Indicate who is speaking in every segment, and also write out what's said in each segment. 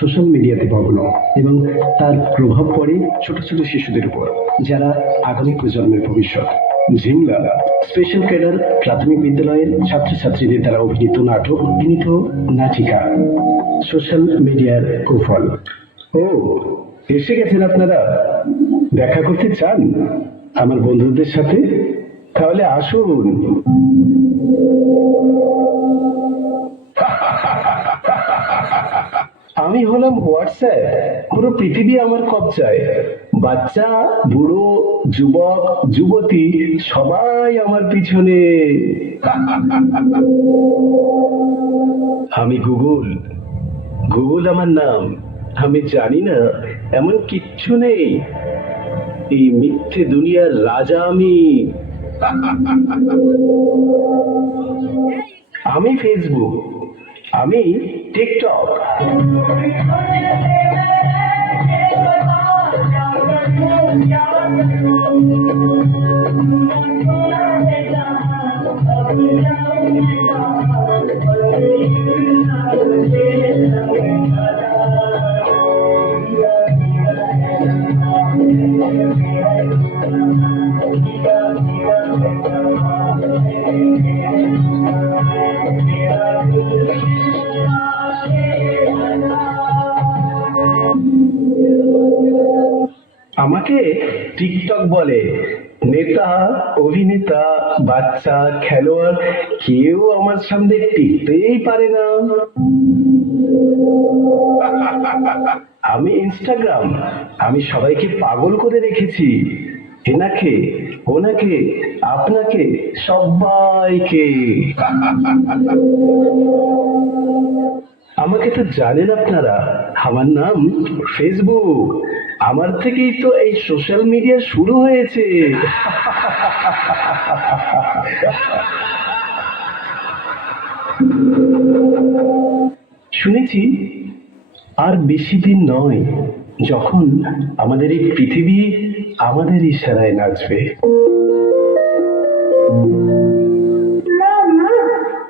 Speaker 1: Social মিডিয়াতে মগ্ন এবং তার প্রভাব পড়ে ছোট ছোট শিশুদের উপর, যারা আগামী প্রজন্মের ভবিষ্যৎ। ঝিমলা স্পেশাল ক্যাডার প্রাথমিক বিদ্যালয়ের ছাত্রছাত্রীদের দ্বারা অভিনীত নাটক অভিনীত নাটিকা সোশ্যাল মিডিয়ার কুফল। ও, এসে গেছেন আপনারা? দেখা করতে চান আমার বন্ধুদের সাথে? তাহলে আসুন। আমি হলাম হোয়াটসঅ্যাপ। পুরো পৃথিবী আমার কবজায়। বাচ্চা, বুড়ো, যুবক, যুবতী, সবাই আমার পিছনে। আমি গুগল। গুগল আমার নাম। আমি জানি না, এমন কিচ্ছু নেই। এই মিথ্যে দুনিয়ার রাজা আমি। আমি ফেসবুক। আমি টিকটক আমাকে টিকটক বলে। নেতা, অভিনেতা, বাচ্চা, খেলোয়াড়, কেউ আমার সামনে টিকতেই পারে না। আমি ইনস্টাগ্রাম আমি সবাইকে পাগল করে রেখেছি। এনাকে, ওনাকে, আপনাকে, সবাইকে। আমাকে তো জানেন আপনারা, আমার নাম ফেসবুক আমার থেকেই তো এই সোশ্যাল মিডিয়া শুরু হয়েছে। শুনেছি, আর বেশি দিন নয়, যখন আমাদের এই পৃথিবী আমাদের ইশারায় নাচবে।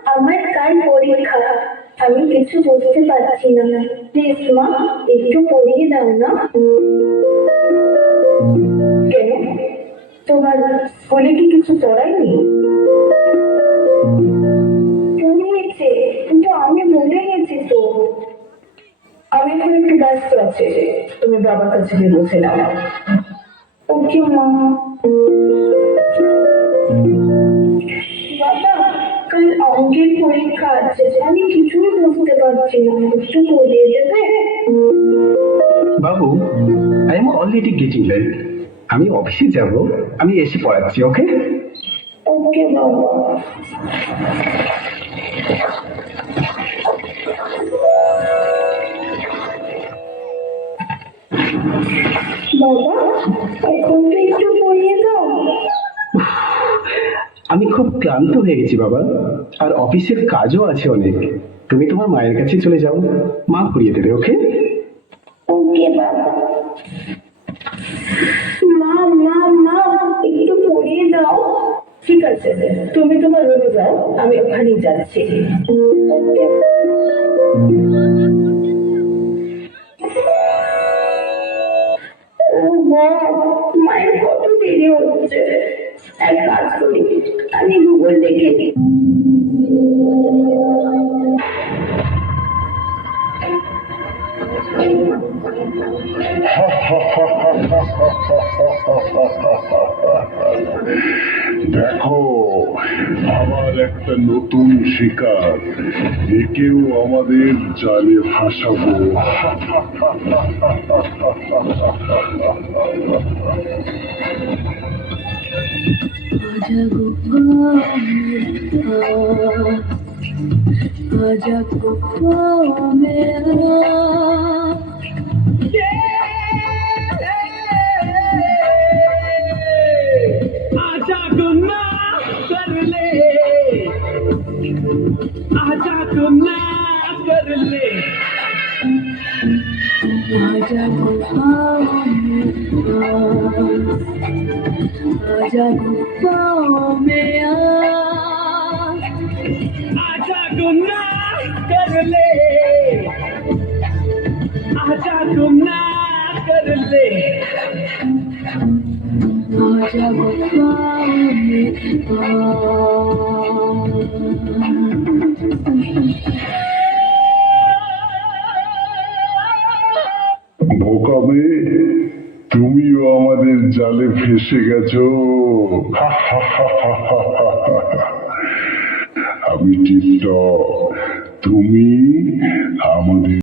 Speaker 2: আমার কাল পরীক্ষা। আমি কিছু বুঝতে পারছি না। প্লিজ, মা, একটু পড়িয়ে দাও না। তোমার স্কুলে কি কিছু পড়ায়নি পড়িয়েছে কিন্তু আমি ভুলে গেছি তো। আমি এখন একটু ব্যস্ত আছি, তুমি বাবার কাছে গিয়ে বসে নাও। ওকে, মা। বাবা, কাল অঙ্কের পরীক্ষা আছে, আমি কিছুই বুঝতে পারছি না। একটু পড়িয়ে দেবে
Speaker 1: বাবু I am already getting late আমি অফিসে যাব আমি এসে পড়াচ্ছি ওকে?
Speaker 2: ওকে বাবা। বাবা এখন তো একটু পড়িয়ে দাও
Speaker 1: আমি খুব ক্লান্ত হয়ে গেছি বাবা আর অফিসের কাজও আছে অনেক। তুমি তোমার মায়ের কাছে চলে যাও মা পড়িয়ে দেবে ওকে?
Speaker 2: ওকে বাবা। দাও। ঠিক আছে, তুমি তোমার রোগে যাও, আমি ওখানেই যাচ্ছি। মায়ের কত দেরি হচ্ছে। এক কাজ করি, আমি গুগল দেখে নিই।
Speaker 3: দেখো আমার একটা নতুন শিকার। একেও আমাদের জালে ফাঁসাবো আজা কো মেলা आजा गुना कर ले आजा मेरा आजा गुप्ता मेरा आजा कर ले आजा कर ले आजा गुफाओं में। आ বোকা মেয়ে তুমিও আমাদের জালে ফেসে গেছো। আমি চিন্ত তুমি আমাদের